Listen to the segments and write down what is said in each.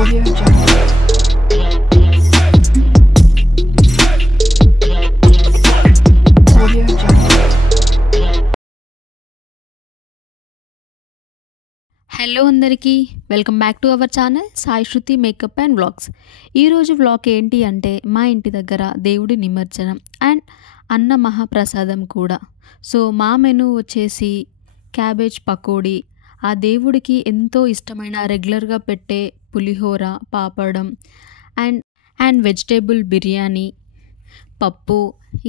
Audio Jungle. Audio Jungle. Hello అందరికీ welcome back to our channel Sai Shruti makeup and vlogs. ఈరోజు vlog ఏంటి అంటే మా ఇంటి దగ్గర దేవుడి నిమజ్జనం అండ్ అన్న మహాప్రసాదం కూడా. సో మా మెనూ వచ్చేసి క్యాబేజ్ పకోడీ, ఆ దేవుడికి ఎంతో ఇష్టమైన రెగ్యులర్గా పెట్టే పులిహోర, Pampadum and and vegetable biryani, పప్పు,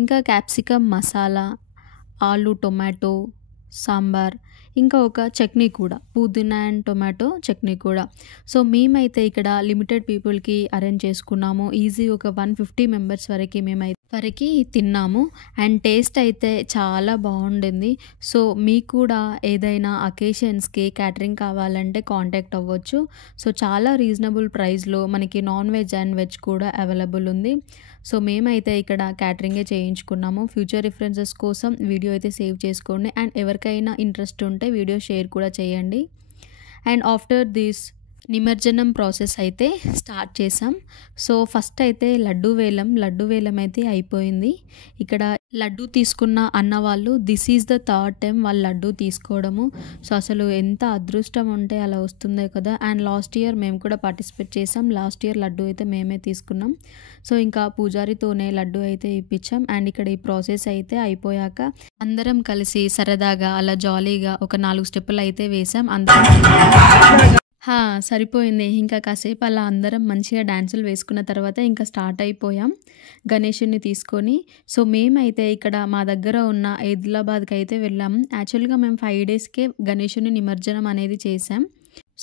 ఇంకా క్యాప్సికమ్ మసాలా, ఆలు టొమాటో సాంబార్, ఇంకా ఒక చట్నీ కూడా, పుదీనా అండ్ టొమాటో చట్నీ కూడా. సో మేమైతే ఇక్కడ లిమిటెడ్ పీపుల్కి అరేంజ్ చేసుకున్నాము. ఈజీ ఒక 150 మెంబర్స్ వరకు తిన్నాము అండ్ టేస్ట్ అయితే చాలా బాగుండింది. సో మీకు కూడా ఏదైనా అకేషన్స్కి క్యాటరింగ్ కావాలంటే కాంటాక్ట్ అవ్వచ్చు. సో చాలా రీజనబుల్ ప్రైస్లో మనకి నాన్ వెజ్ అండ్ వెజ్ కూడా అవైలబుల్ ఉంది. సో మేమైతే ఇక్కడ క్యాటరింగే చేయించుకున్నాము. ఫ్యూచర్ రిఫరెన్సెస్ కోసం వీడియో అయితే సేవ్ చేసుకోండి అండ్ ఎవరికైనా ఇంట్రెస్ట్ ఉంటే వీడియో షేర్ కూడా చేయండి. అండ్ ఆఫ్టర్ దిస్ నిమజ్జనం ప్రాసెస్ అయితే స్టార్ట్ చేసాం. సో ఫస్ట్ అయితే లడ్డు వేలం అయితే అయిపోయింది. ఇక్కడ లడ్డు తీసుకున్న అన్న వాళ్ళు this is the third time వాళ్ళు లడ్డు తీసుకోవడము. సో అసలు ఎంత అదృష్టం ఉంటే అలా వస్తుందో కదా. అండ్ లాస్ట్ ఇయర్ మేము కూడా పార్టిసిపేట్ చేసాం. లాస్ట్ ఇయర్ లడ్డు అయితే మేమే తీసుకున్నాం. సో ఇంకా పూజారితోనే లడ్డు అయితే ఇప్పించాం. అండ్ ఇక్కడ ఈ ప్రాసెస్ అయితే అయిపోయాక అందరం కలిసి సరదాగా అలా జాలీగా ఒక 4 స్టెప్పులు అయితే వేసాం. సరిపోయింది. ఇంకా కాసేపు అలా అందరం మంచిగా డ్యాన్సులు వేసుకున్న తర్వాత ఇంకా స్టార్ట్ అయిపోయాం గణేషుని తీసుకొని. సో మేమైతే ఇక్కడ మా దగ్గర ఉన్న ఆదిలాబాద్కి అయితే వెళ్ళాము. యాక్చువల్గా మేము 5 డేస్కే గణేషుని నిమజ్జనం అనేది చేసాం.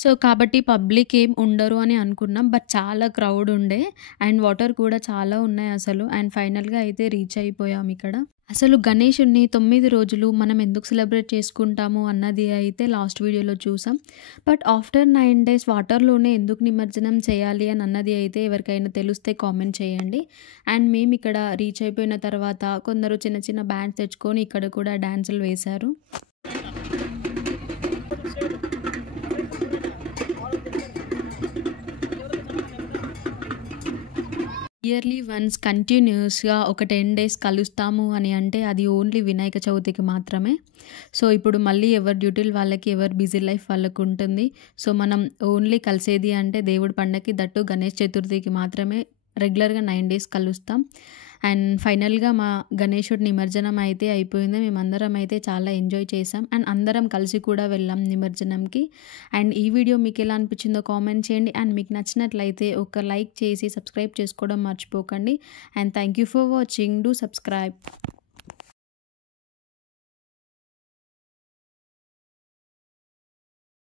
సో కాబట్టి పబ్లిక్ ఏం ఉండరు అని అనుకున్నాం. బట్ చాలా క్రౌడ్ ఉండే అండ్ వాటర్ కూడా చాలా ఉన్నాయి అసలు. అండ్ ఫైనల్గా అయితే రీచ్ అయిపోయాం ఇక్కడ. అసలు గణేషుని 9 రోజులు మనం ఎందుకు సెలబ్రేట్ చేసుకుంటాము అన్నది అయితే లాస్ట్ వీడియోలో చూసాం. బట్ ఆఫ్టర్ 9 డేస్ వాటర్లోనే ఎందుకు నిమజ్జనం చేయాలి అని అన్నది అయితే ఎవరికైనా తెలిస్తే కామెంట్ చేయండి. అండ్ మేము ఇక్కడ రీచ్ అయిపోయిన తర్వాత కొందరు చిన్న చిన్న బ్యాండ్స్ తెచ్చుకొని ఇక్కడ కూడా డ్యాన్సులు వేశారు. ఇయర్లీ వన్స్ కంటిన్యూస్గా ఒక 10 డేస్ కలుస్తాము అని అంటే అది ఓన్లీ వినాయక చవితికి మాత్రమే. సో ఇప్పుడు మళ్ళీ ఎవరి డ్యూటీలు వాళ్ళకి, ఎవరి బిజీ లైఫ్ వాళ్ళకు ఉంటుంది. సో మనం ఓన్లీ కలిసేది అంటే దేవుడి పండగకి, దట్టు గణేష్ చతుర్థికి మాత్రమే రెగ్యులర్గా 9 డేస్ కలుస్తాం. అండ్ ఫైనల్గా మా గణేశుడి నిమజ్జనం అయితే అయిపోయింది. మేమందరం అయితే చాలా ఎంజాయ్ చేసాం అండ్ అందరం కలిసి కూడా వెళ్ళాం నిమజ్జనంకి. అండ్ ఈ వీడియో మీకు ఎలా అనిపించిందో కామెంట్ చేయండి. అండ్ మీకు నచ్చినట్లయితే ఒక లైక్ చేసి సబ్స్క్రైబ్ చేసుకోవడం మర్చిపోకండి. And thank you for watching. Do subscribe.